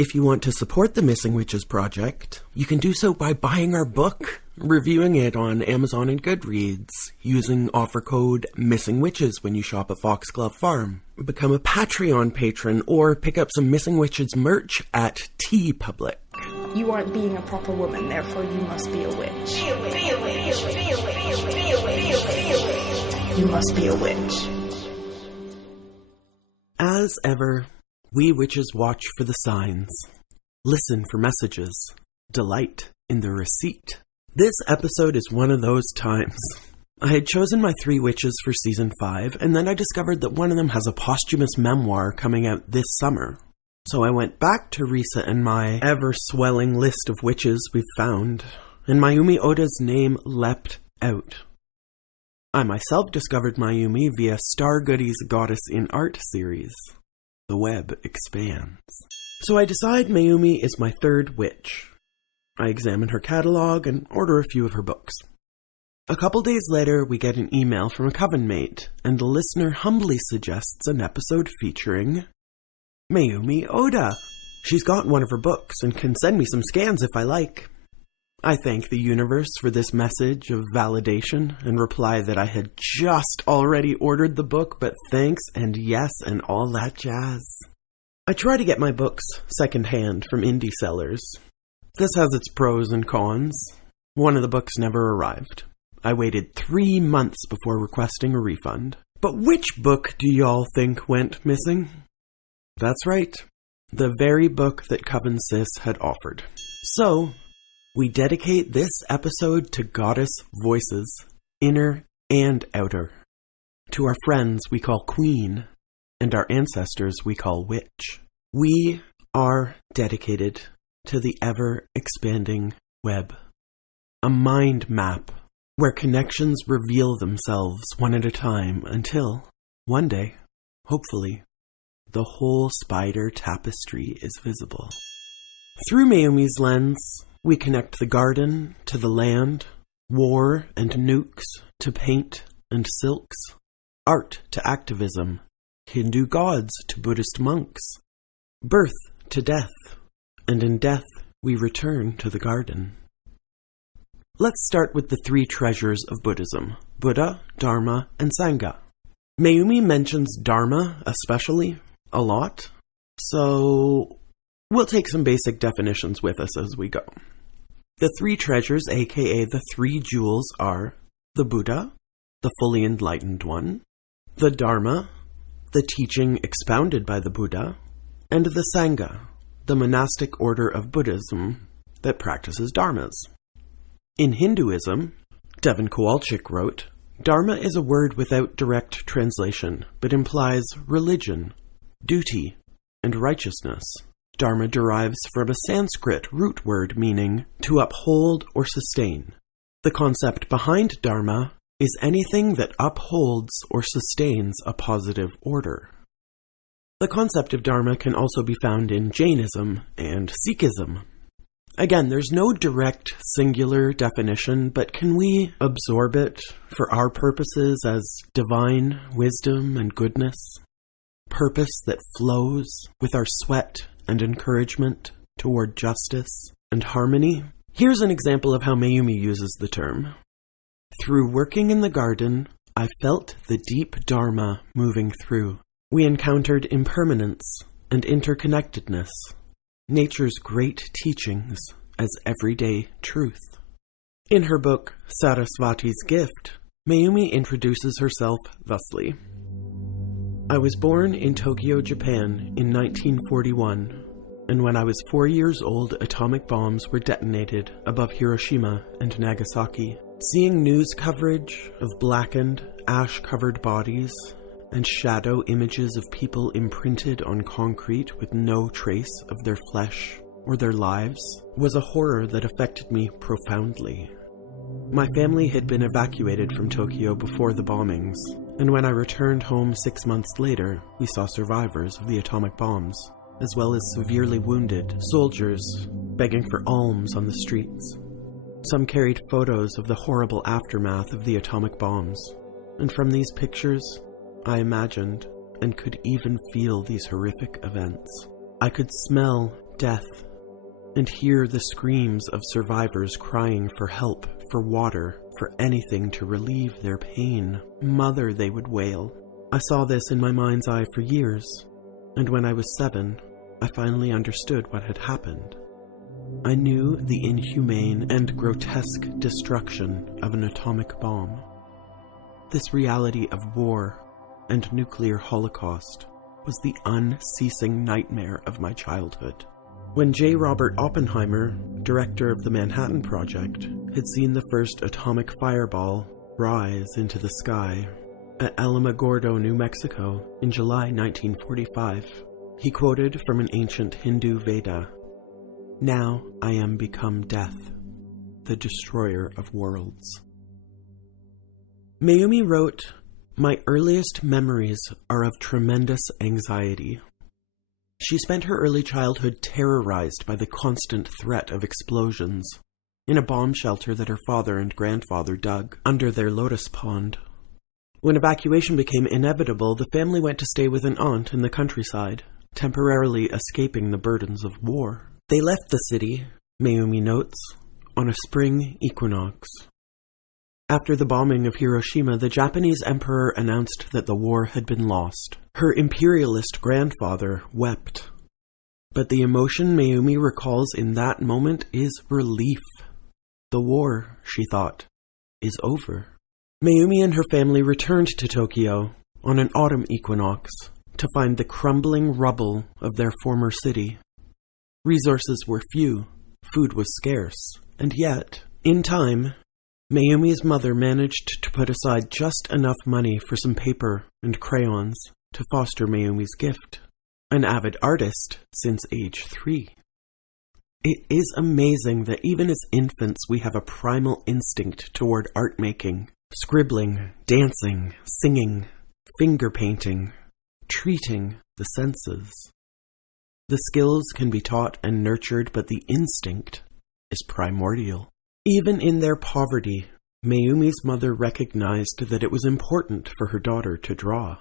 If you want to support the Missing Witches Project, you can do so by buying our book, reviewing it on Amazon and Goodreads, using offer code Missing Witches when you shop at Foxglove Farm, become a Patreon patron, or pick up some Missing Witches merch at TeePublic. You aren't being a proper woman, therefore you must be a witch. You must be a witch. As ever, we witches watch for the signs, listen for messages, delight in the receipt. This episode is one of those times. I had chosen my 3 witches for season 5, and then I discovered that one of them has a posthumous memoir coming out this summer. So I went back to Risa and my ever-swelling list of witches we've found, and Mayumi Oda's name leapt out. I myself discovered Mayumi via Star Goodie's Goddess in Art series. The web expands. So I decide Mayumi is my 3rd witch. I examine her catalog and order a few of her books. A couple days later, we get an email from a coven mate, and the listener humbly suggests an episode featuring Mayumi Oda. She's got one of her books and can send me some scans if I like. I thank the universe for this message of validation and reply that I had just already ordered the book, but thanks and yes and all that jazz. I try to get my books secondhand from indie sellers. This has its pros and cons. One of the books never arrived. I waited 3 months before requesting a refund. But which book do y'all think went missing? That's right, the very book that Coven Sis had offered. So, we dedicate this episode to goddess voices, inner and outer. To our friends we call Queen, and our ancestors we call Witch. We are dedicated to the ever-expanding web. A mind map where connections reveal themselves one at a time until, one day, hopefully, the whole spider tapestry is visible. Through Mayumi's lens, we connect the garden to the land, war and nukes to paint and silks, art to activism, Hindu gods to Buddhist monks, birth to death, and in death we return to the garden. Let's start with the 3 treasures of Buddhism: Buddha, Dharma, and Sangha. Mayumi mentions Dharma especially a lot, so we'll take some basic definitions with us as we go. The 3 treasures, aka the 3 jewels, are the Buddha, the fully enlightened one, the Dharma, the teaching expounded by the Buddha, and the Sangha, the monastic order of Buddhism that practices dharmas. In Hinduism, Devin Kowalczyk wrote, Dharma is a word without direct translation, but implies religion, duty, and righteousness. Dharma derives from a Sanskrit root word meaning to uphold or sustain. The concept behind Dharma is anything that upholds or sustains a positive order. The concept of Dharma can also be found in Jainism and Sikhism. Again, there's no direct singular definition, but can we absorb it for our purposes as divine wisdom and goodness? Purpose that flows with our sweat and encouragement toward justice and harmony? Here's an example of how Mayumi uses the term. Through working in the garden, I felt the deep Dharma moving through. We encountered impermanence and interconnectedness, nature's great teachings as everyday truth. In her book, Sarasvati's Gift, Mayumi introduces herself thusly. I was born in Tokyo, Japan in 1941, and when I was 4 years old, atomic bombs were detonated above Hiroshima and Nagasaki. Seeing news coverage of blackened, ash-covered bodies and shadow images of people imprinted on concrete with no trace of their flesh or their lives was a horror that affected me profoundly. My family had been evacuated from Tokyo before the bombings, and when I returned home 6 months later, we saw survivors of the atomic bombs, as well as severely wounded soldiers begging for alms on the streets. Some carried photos of the horrible aftermath of the atomic bombs, and from these pictures, I imagined and could even feel these horrific events. I could smell, death and hear the screams of survivors crying for help, for water, for anything to relieve their pain. Mother, they would wail. I saw this in my mind's eye for years, and when I was 7, I finally understood what had happened. I knew the inhumane and grotesque destruction of an atomic bomb. This reality of war and nuclear holocaust was the unceasing nightmare of my childhood. When J. Robert Oppenheimer, director of the Manhattan Project, had seen the first atomic fireball rise into the sky at Alamogordo, New Mexico, in July 1945, he quoted from an ancient Hindu Veda, "Now I am become death, the destroyer of worlds." Mayumi wrote, "My earliest memories are of tremendous anxiety." She spent her early childhood terrorized by the constant threat of explosions in a bomb shelter that her father and grandfather dug under their lotus pond. When evacuation became inevitable, the family went to stay with an aunt in the countryside, temporarily escaping the burdens of war. They left the city, Mayumi notes, on a spring equinox. After the bombing of Hiroshima, the Japanese emperor announced that the war had been lost. Her imperialist grandfather wept. But the emotion Mayumi recalls in that moment is relief. The war, she thought, is over. Mayumi and her family returned to Tokyo on an autumn equinox to find the crumbling rubble of their former city. Resources were few, food was scarce, and yet, in time, Mayumi's mother managed to put aside just enough money for some paper and crayons to foster Mayumi's gift, an avid artist since age 3. It is amazing that even as infants we have a primal instinct toward art making, scribbling, dancing, singing, finger painting, treating the senses. The skills can be taught and nurtured, but the instinct is primordial. Even in their poverty, Mayumi's mother recognized that it was important for her daughter to draw.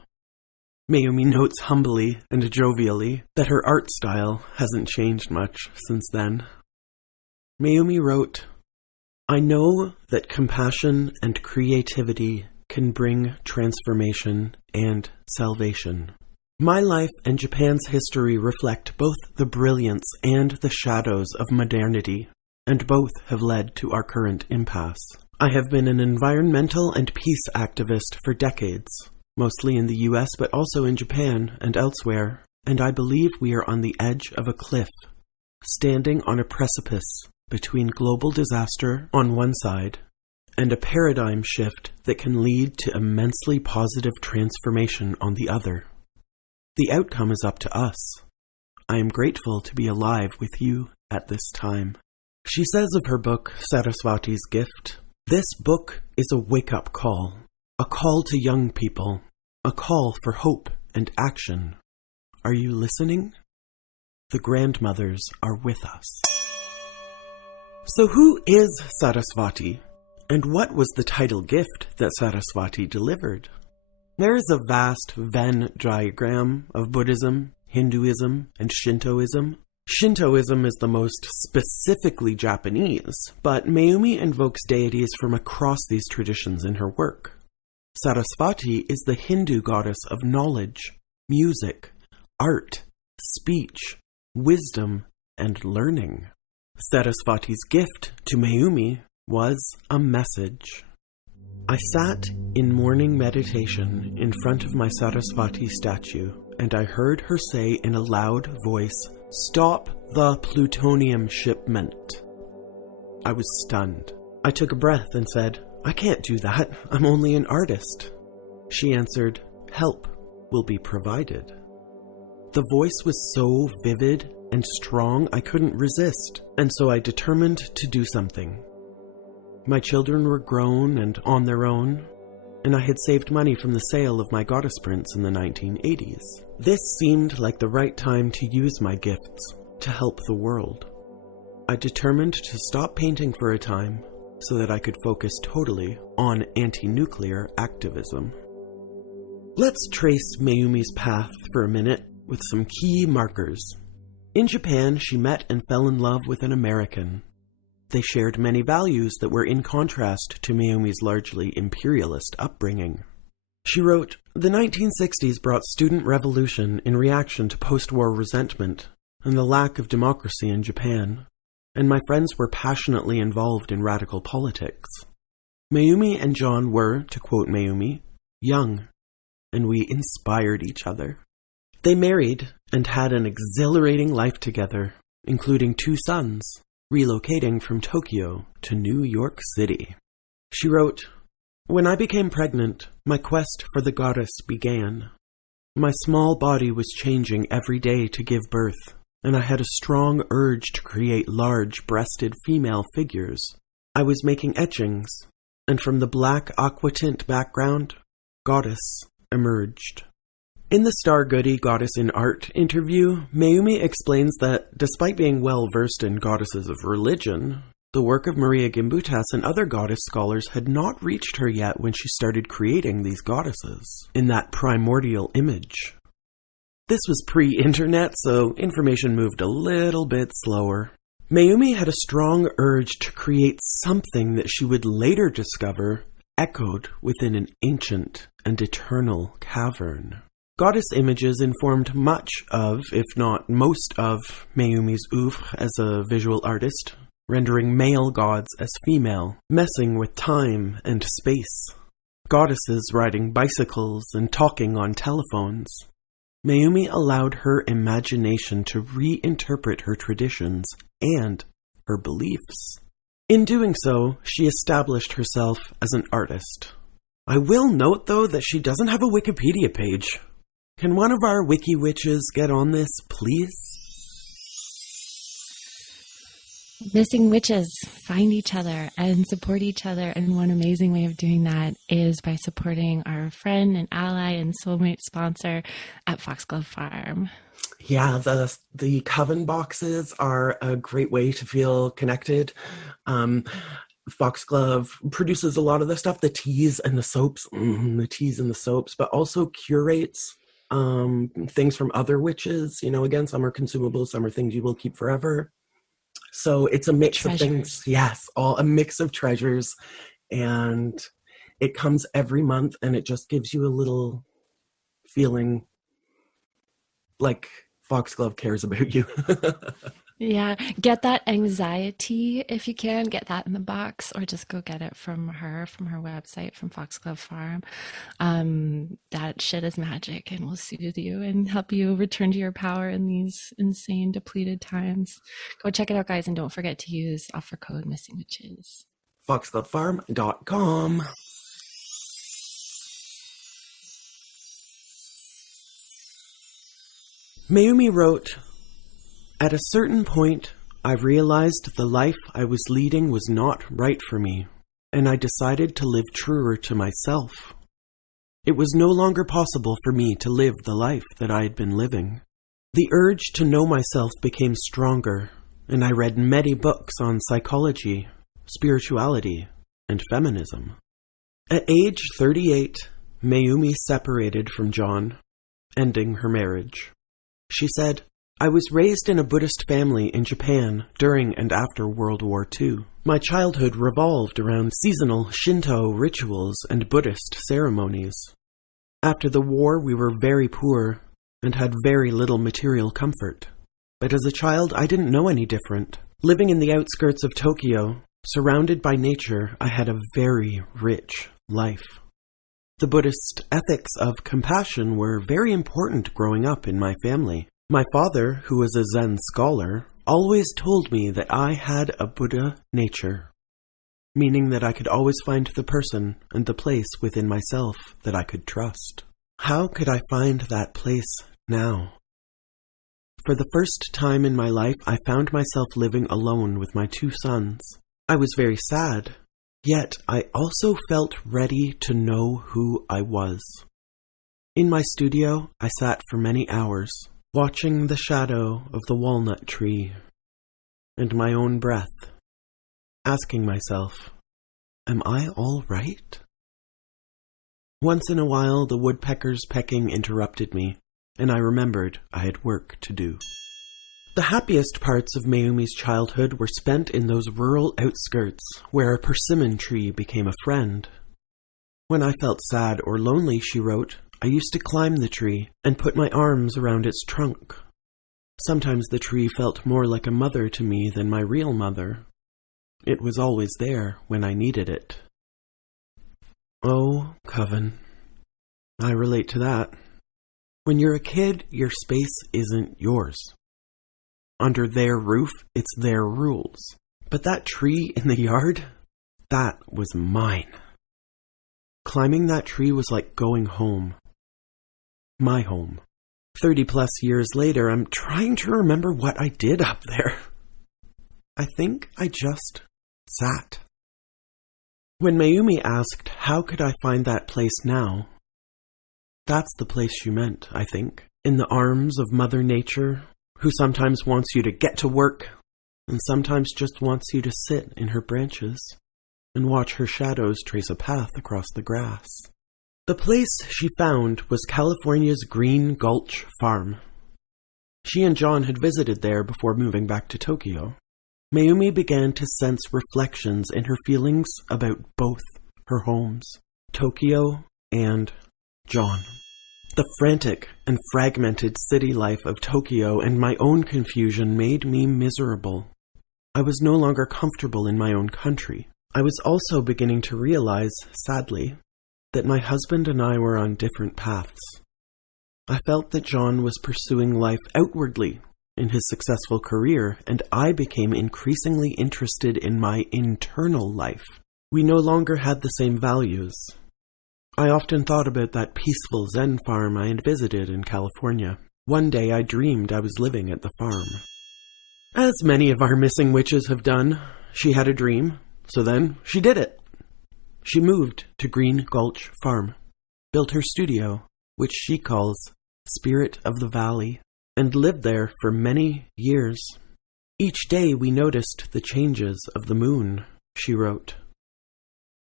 Mayumi notes humbly and jovially that her art style hasn't changed much since then. Mayumi wrote, "I know that compassion and creativity can bring transformation and salvation. My life and Japan's history reflect both the brilliance and the shadows of modernity, and both have led to our current impasse. I have been an environmental and peace activist for decades, mostly in the US but also in Japan and elsewhere, and I believe we are on the edge of a cliff, standing on a precipice between global disaster on one side and a paradigm shift that can lead to immensely positive transformation on the other. The outcome is up to us. I am grateful to be alive with you at this time." She says of her book, Sarasvati's Gift, "This book is a wake-up call, a call to young people, a call for hope and action. Are you listening? The grandmothers are with us." So who is Sarasvati, and what was the title gift that Sarasvati delivered? There is a vast Venn diagram of Buddhism, Hinduism, and Shintoism. Shintoism is the most specifically Japanese, but Mayumi invokes deities from across these traditions in her work. Sarasvati is the Hindu goddess of knowledge, music, art, speech, wisdom, and learning. Sarasvati's gift to Mayumi was a message. "I sat in morning meditation in front of my Sarasvati statue, and I heard her say in a loud voice, 'Stop the plutonium shipment.' I was stunned. I took a breath and said, 'I can't do that. I'm only an artist.' She answered, 'Help will be provided.' The voice was so vivid and strong I couldn't resist, and so I determined to do something. My children were grown and on their own, and I had saved money from the sale of my goddess prints in the 1980s. This seemed like the right time to use my gifts to help the world. I determined to stop painting for a time so that I could focus totally on anti-nuclear activism." Let's trace Mayumi's path for a minute with some key markers. In Japan, she met and fell in love with an American. They shared many values that were in contrast to Mayumi's largely imperialist upbringing. She wrote, "The 1960s brought student revolution in reaction to post-war resentment and the lack of democracy in Japan, and my friends were passionately involved in radical politics. Mayumi and John were, to quote Mayumi, young, and we inspired each other. They married and had an exhilarating life together, including 2 sons, relocating from Tokyo to New York City." She wrote, "When I became pregnant, my quest for the goddess began. My small body was changing every day to give birth, and I had a strong urge to create large-breasted female figures. I was making etchings, and from the black aquatint background, goddess emerged." In the Star Goody Goddess in Art interview, Mayumi explains that despite being well-versed in goddesses of religion, the work of Maria Gimbutas and other goddess scholars had not reached her yet when she started creating these goddesses in that primordial image. This was pre-internet, so information moved a little bit slower. Mayumi had a strong urge to create something that she would later discover echoed within an ancient and eternal cavern. Goddess images informed much of, if not most of, Mayumi's oeuvre as a visual artist, rendering male gods as female, messing with time and space. Goddesses riding bicycles and talking on telephones. Mayumi allowed her imagination to reinterpret her traditions and her beliefs. In doing so, she established herself as an artist. I will note, though, that she doesn't have a Wikipedia page. Can one of our wiki witches get on this, please? Missing witches find each other and support each other, and one amazing way of doing that is by supporting our friend and ally and soulmate sponsor at Foxglove Farm. Yeah, the coven boxes are a great way to feel connected. Foxglove produces a lot of the stuff, the teas and the soaps, but also curates things from other witches. You know, again, some are consumables, some are things you will keep forever. So it's a mix of things. Yes, a mix of treasures. And it comes every month, and it just gives you a little feeling like Foxglove cares about you. Yeah, get that anxiety if you can. Get that in the box, or just go get it from her website, from Foxglove Farm. That shit is magic and will soothe you and help you return to your power in these insane, depleted times. Go check it out, guys, and don't forget to use offer code Missing Witches. Foxglovefarm.com. Mayumi wrote, "At a certain point, I realized the life I was leading was not right for me, and I decided to live truer to myself. It was no longer possible for me to live the life that I had been living. The urge to know myself became stronger, and I read many books on psychology, spirituality, and feminism." At age 38, Mayumi separated from John, ending her marriage. She said, "I was raised in a Buddhist family in Japan during and after World War II. My childhood revolved around seasonal Shinto rituals and Buddhist ceremonies. After the war, we were very poor and had very little material comfort. But as a child, I didn't know any different. Living in the outskirts of Tokyo, surrounded by nature, I had a very rich life. The Buddhist ethics of compassion were very important growing up in my family. My father, who was a Zen scholar, always told me that I had a Buddha nature, meaning that I could always find the person and the place within myself that I could trust. How could I find that place now? For the first time in my life, I found myself living alone with my 2 sons. I was very sad, yet I also felt ready to know who I was. In my studio, I sat for many hours, watching the shadow of the walnut tree and my own breath, asking myself, am I all right? Once in a while, the woodpecker's pecking interrupted me, and I remembered I had work to do. The happiest parts of Mayumi's childhood were spent in those rural outskirts where a persimmon tree became a friend. When I felt sad or lonely, she wrote, I used to climb the tree and put my arms around its trunk. Sometimes the tree felt more like a mother to me than my real mother. It was always there when I needed it. Oh, coven. I relate to that. When you're a kid, your space isn't yours. Under their roof, it's their rules. But that tree in the yard, that was mine. Climbing that tree was like going home. My home. 30+ years later, I'm trying to remember what I did up there. I think I just sat. When Mayumi asked, how could I find that place now? That's the place she meant, I think. In the arms of Mother Nature, who sometimes wants you to get to work, and sometimes just wants you to sit in her branches and watch her shadows trace a path across the grass. The place she found was California's Green Gulch Farm. She and John had visited there before moving back to Tokyo. Mayumi began to sense reflections in her feelings about both her homes, Tokyo and John. The frantic and fragmented city life of Tokyo and my own confusion made me miserable. I was no longer comfortable in my own country. I was also beginning to realize, sadly, that my husband and I were on different paths. I felt that John was pursuing life outwardly in his successful career, and I became increasingly interested in my internal life. We no longer had the same values. I often thought about that peaceful Zen farm I had visited in California. One day I dreamed I was living at the farm. As many of our missing witches have done, she had a dream, so then she did it. She moved to Green Gulch Farm, built her studio, which she calls Spirit of the Valley, and lived there for many years. Each day we noticed the changes of the moon, she wrote.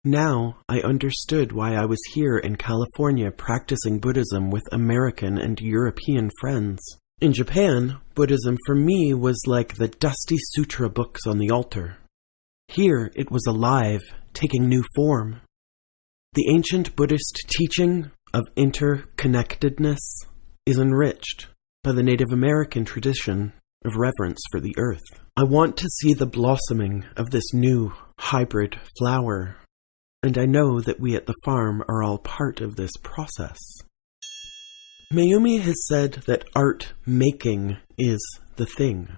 Now I understood why I was here in California practicing Buddhism with American and European friends. In Japan, Buddhism for me was like the dusty sutra books on the altar. Here it was alive, taking new form. The ancient Buddhist teaching of interconnectedness is enriched by the Native American tradition of reverence for the earth. I want to see the blossoming of this new hybrid flower, and I know that we at the farm are all part of this process. Mayumi has said that art making is the thing,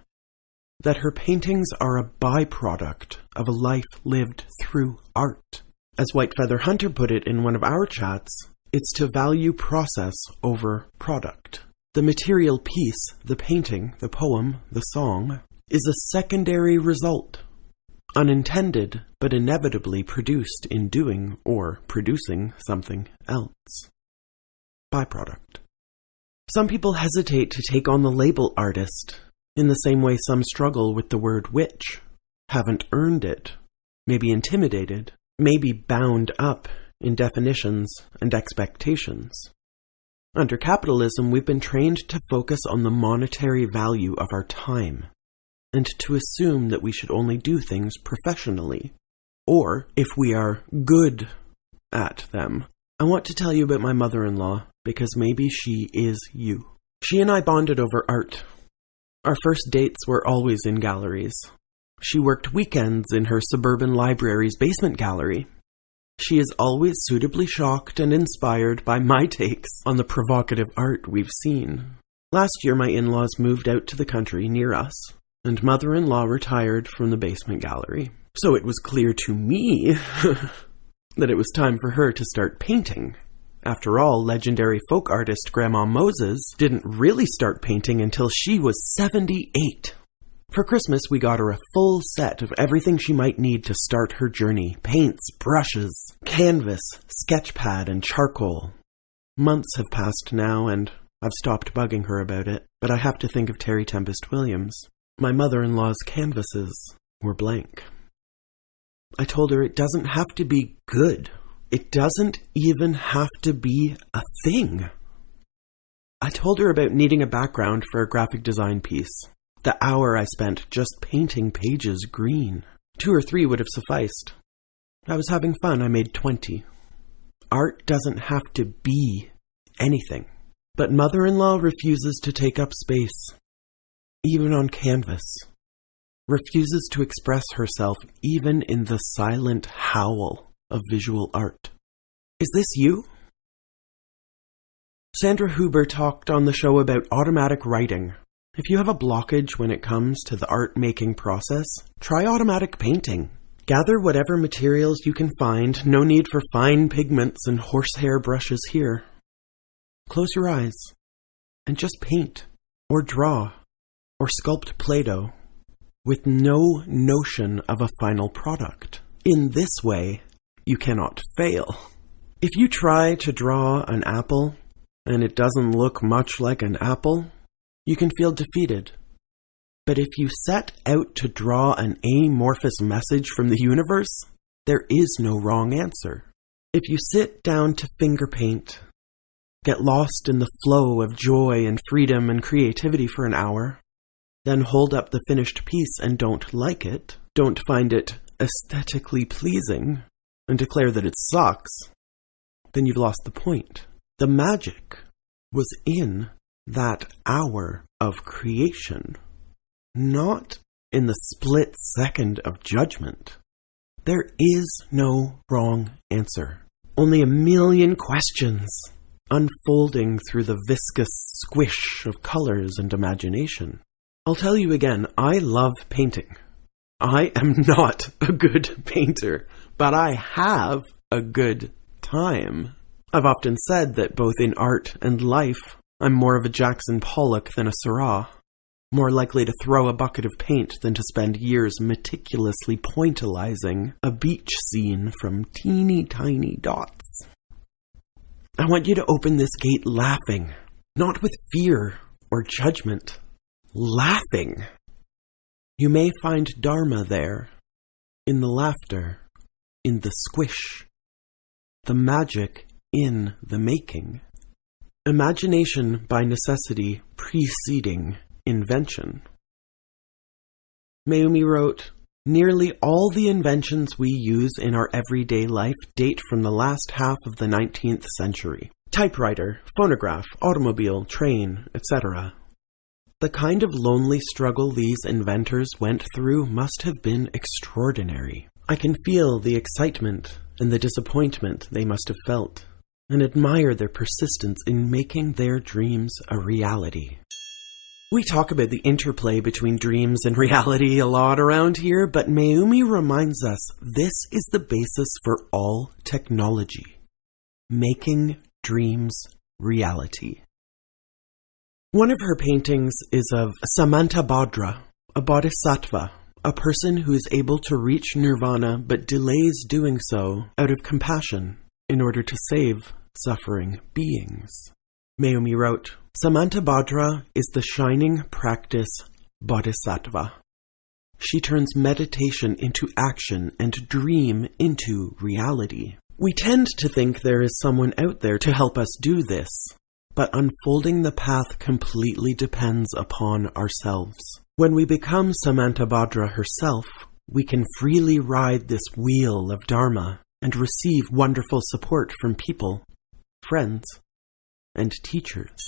that her paintings are a byproduct of a life lived through art. As White Feather Hunter put it in one of our chats, it's to value process over product. The material piece, the painting, the poem, the song, is a secondary result, unintended but inevitably produced in doing or producing something else. Byproduct. Some people hesitate to take on the label artist, in the same way some struggle with the word witch, haven't earned it, may be intimidated, may be bound up in definitions and expectations. Under capitalism, we've been trained to focus on the monetary value of our time, and to assume that we should only do things professionally, or if we are good at them. I want to tell you about my mother-in-law, because maybe she is you. She and I bonded over art. Our first dates were always in galleries. She worked weekends in her suburban library's basement gallery. She is always suitably shocked and inspired by my takes on the provocative art we've seen. Last year, my in-laws moved out to the country near us, and mother-in-law retired from the basement gallery. So it was clear to me that it was time for her to start painting. After all, legendary folk artist Grandma Moses didn't really start painting until she was 78. For Christmas, we got her a full set of everything she might need to start her journey. Paints, brushes, canvas, sketch pad, and charcoal. Months have passed now, and I've stopped bugging her about it, but I have to think of Terry Tempest Williams. My mother-in-law's canvases were blank. I told her it doesn't have to be good. It doesn't even have to be a thing. I told her about needing a background for a graphic design piece. The hour I spent just painting pages green. 2 or 3 would have sufficed. I was having fun. I made 20. Art doesn't have to be anything. But mother-in-law refuses to take up space, even on canvas. Refuses to express herself even in the silent howl of visual art. Is this you? Sandra Huber talked on the show about automatic writing. If you have a blockage when it comes to the art-making process, try automatic painting. Gather whatever materials you can find. No need for fine pigments and horsehair brushes here. Close your eyes and just paint, or draw, or sculpt Play-Doh, with no notion of a final product. In this way, you cannot fail. If you try to draw an apple, and it doesn't look much like an apple, you can feel defeated. But if you set out to draw an amorphous message from the universe, there is no wrong answer. If you sit down to finger paint, get lost in the flow of joy and freedom and creativity for an hour, then hold up the finished piece and don't like it, don't find it aesthetically pleasing, and declare that it sucks, then you've lost the point. The magic was in that hour of creation, not in the split second of judgment. There is no wrong answer, only a million questions unfolding through the viscous squish of colors and imagination. I'll tell you again, I love painting. I am not a good painter, but I have a good time. I've often said that both in art and life, I'm more of a Jackson Pollock than a Seurat, more likely to throw a bucket of paint than to spend years meticulously pointillizing a beach scene from teeny tiny dots. I want you to open this gate laughing, not with fear or judgment, laughing. You may find Dharma there, in the laughter, in the squish, the magic in the making. Imagination by necessity preceding invention. Mayumi wrote, "Nearly all the inventions we use in our everyday life date from the last half of the 19th century. Typewriter, phonograph, automobile, train, etc. The kind of lonely struggle these inventors went through must have been extraordinary. I can feel the excitement and the disappointment they must have felt, and admire their persistence in making their dreams a reality." We talk about the interplay between dreams and reality a lot around here, but Mayumi reminds us this is the basis for all technology. Making dreams reality. One of her paintings is of Samantabhadra, a bodhisattva, a person who is able to reach nirvana but delays doing so out of compassion in order to save suffering beings. Mayumi wrote, "Samantabhadra is the shining practice bodhisattva. She turns meditation into action and dream into reality. We tend to think there is someone out there to help us do this, but unfolding the path completely depends upon ourselves. When we become Samantabhadra herself, we can freely ride this wheel of Dharma and receive wonderful support from people, friends, and teachers."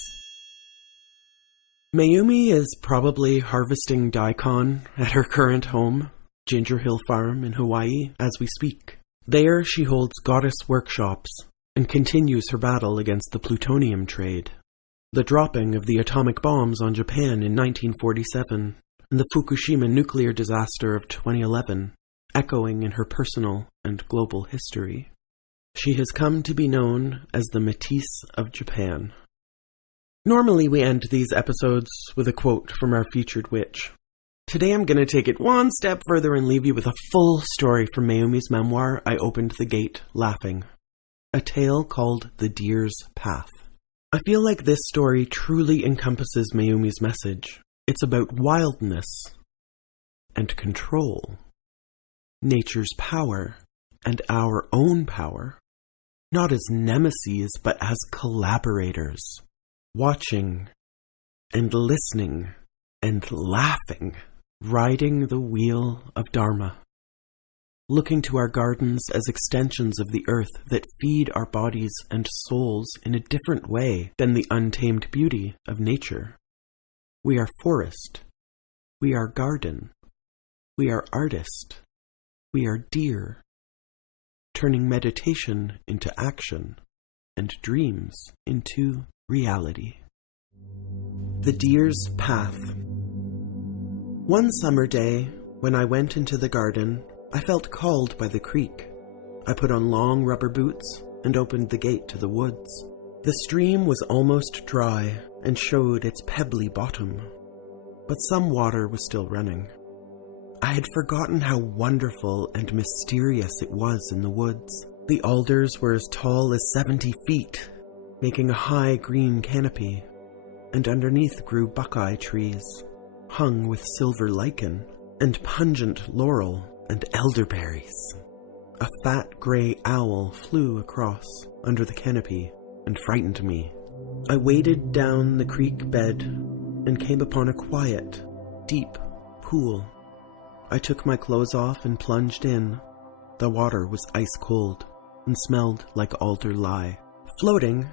Mayumi is probably harvesting daikon at her current home, Ginger Hill Farm in Hawaii, as we speak. There she holds goddess workshops and continues her battle against the plutonium trade, the dropping of the atomic bombs on Japan in 1947, and the Fukushima nuclear disaster of 2011, echoing in her personal and global history. She has come to be known as the Matisse of Japan. Normally we end these episodes with a quote from our featured witch. Today I'm going to take it one step further and leave you with a full story from Mayumi's memoir, I Opened the Gate Laughing, a tale called The Deer's Path. I feel like this story truly encompasses Mayumi's message. It's about wildness and control, nature's power and our own power, not as nemeses but as collaborators, watching and listening and laughing, riding the wheel of Dharma, looking to our gardens as extensions of the earth that feed our bodies and souls in a different way than the untamed beauty of nature. We are forest. We are garden. We are artist. We are deer, turning meditation into action and dreams into reality. The Deer's Path. One summer day, when I went into the garden, I felt called by the creek. I put on long rubber boots and opened the gate to the woods. The stream was almost dry and showed its pebbly bottom, but some water was still running. I had forgotten how wonderful and mysterious it was in the woods. The alders were as tall as 70 feet, making a high green canopy, and underneath grew buckeye trees, hung with silver lichen, and pungent laurel and elderberries. A fat gray owl flew across under the canopy and frightened me. I waded down the creek bed and came upon a quiet, deep pool. I took my clothes off and plunged in. The water was ice cold and smelled like alder lye. Floating,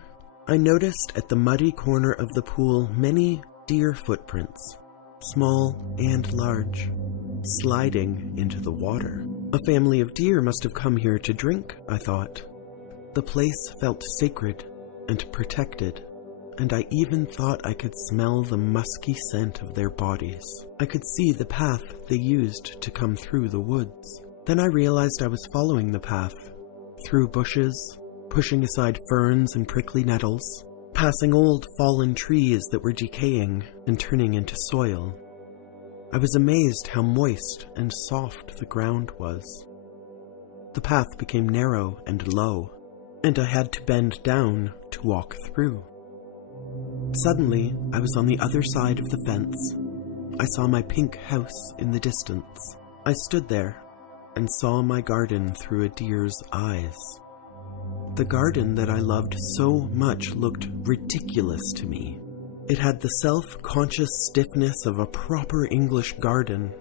I noticed at the muddy corner of the pool many deer footprints, small and large, sliding into the water. A family of deer must have come here to drink, I thought. The place felt sacred and protected, and I even thought I could smell the musky scent of their bodies. I could see the path they used to come through the woods. Then I realized I was following the path, through bushes, pushing aside ferns and prickly nettles, passing old fallen trees that were decaying and turning into soil. I was amazed how moist and soft the ground was. The path became narrow and low, and I had to bend down to walk through. Suddenly, I was on the other side of the fence. I saw my pink house in the distance. I stood there and saw my garden through a deer's eyes. The garden that I loved so much looked ridiculous to me. It had the self-conscious stiffness of a proper English garden,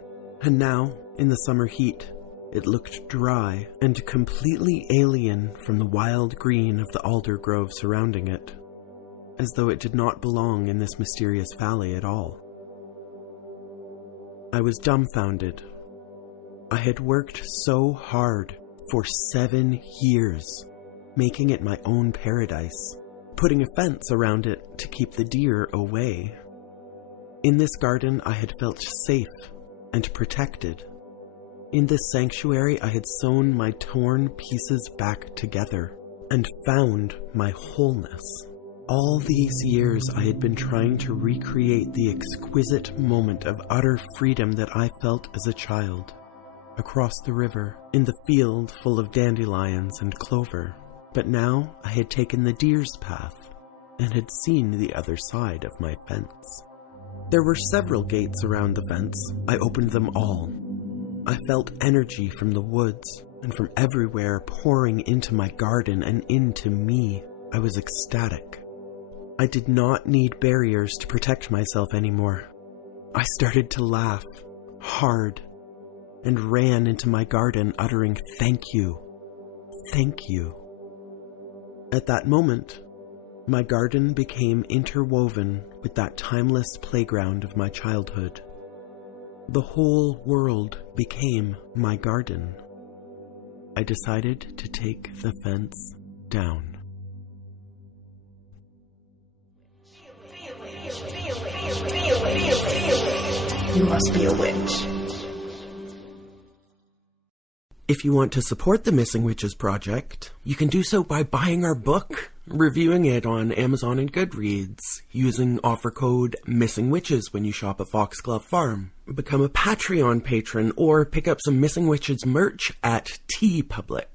and now, in the summer heat, it looked dry and completely alien from the wild green of the alder grove surrounding it, as though it did not belong in this mysterious valley at all. I was dumbfounded. I had worked so hard for 7 years, making it my own paradise, putting a fence around it to keep the deer away. In this garden, I had felt safe and protected. In this sanctuary, I had sewn my torn pieces back together and found my wholeness. All these years, I had been trying to recreate the exquisite moment of utter freedom that I felt as a child, across the river, in the field full of dandelions and clover. But now I had taken the deer's path and had seen the other side of my fence. There were several gates around the fence. I opened them all. I felt energy from the woods and from everywhere pouring into my garden and into me. I was ecstatic. I did not need barriers to protect myself anymore. I started to laugh, hard, and ran into my garden uttering, "Thank you, thank you." At that moment, my garden became interwoven with that timeless playground of my childhood. The whole world became my garden. I decided to take the fence down. You must be a witch. If you want to support the Missing Witches Project, you can do so by buying our book, reviewing it on Amazon and Goodreads, using offer code Missing Witches when you shop at Foxglove Farm, become a Patreon patron, or pick up some Missing Witches merch at TeePublic.